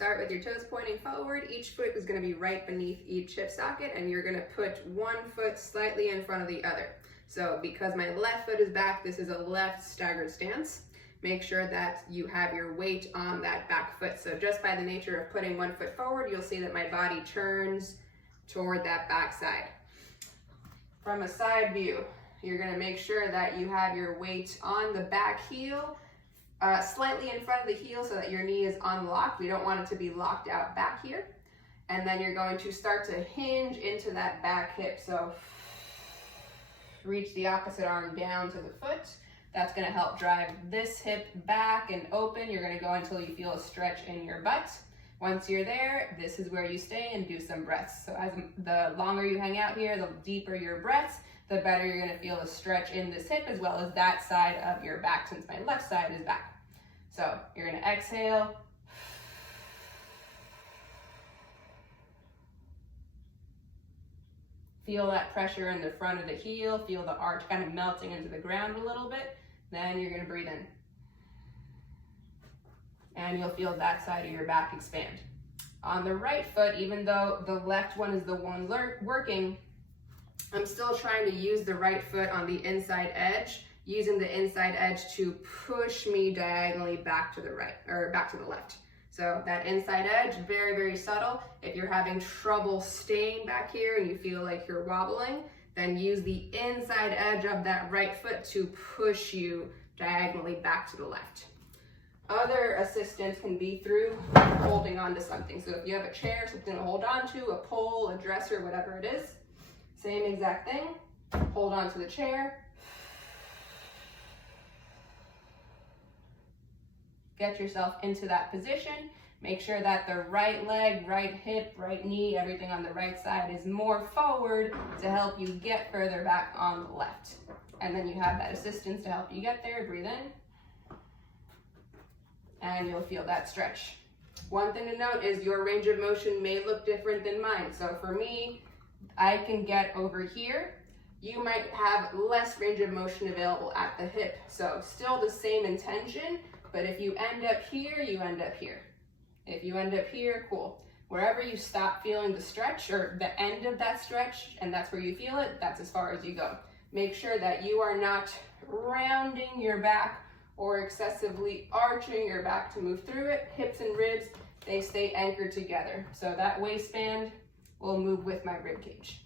Start with your toes pointing forward. Each foot is going to be right beneath each hip socket, and you're going to put one foot slightly in front of the other. So because my left foot is back, this is a left staggered stance. Make sure that you have your weight on that back foot. So just by the nature of putting one foot forward, you'll see that my body turns toward that back side. From a side view, you're going to make sure that you have your weight on the back heel, slightly in front of the heel so that your knee is unlocked. We don't want it to be locked out back here. And then you're going to start to hinge into that back hip. So reach the opposite arm down to the foot. That's going to help drive this hip back and open. You're going to go until you feel a stretch in your butt. Once you're there, this is where you stay and do some breaths. So as the longer you hang out here, the deeper your breaths, the better you're going to feel a stretch in this hip as well as that side of your back, since my left side is back. So you're going to exhale. Feel that pressure in the front of the heel. Feel the arch kind of melting into the ground a little bit. Then you're going to breathe in. And you'll feel that side of your back expand. On the right foot, even though the left one is the one working, I'm still trying to use the right foot on the inside edge, using the inside edge to push me diagonally back to the right, or back to the left. So that inside edge, very, very subtle. If you're having trouble staying back here and you feel like you're wobbling, then use the inside edge of that right foot to push you diagonally back to the left. Other assistance can be through holding on to something. So if you have a chair, something to hold on to, a pole, a dresser, whatever it is, same exact thing. Hold on to the chair. Get yourself into that position. Make sure that the right leg, right hip, right knee, everything on the right side is more forward to help you get further back on the left. And then you have that assistance to help you get there. Breathe in. And you'll feel that stretch. One thing to note is your range of motion may look different than mine. So for me, I can get over here. You might have less range of motion available at the hip. So still the same intention, but if you end up here, you end up here. If you end up here, cool. Wherever you stop feeling the stretch or the end of that stretch, and that's where you feel it, that's as far as you go. Make sure that you are not rounding your back or excessively arching your back to move through it. Hips and ribs, they stay anchored together. So that waistband will move with my rib cage.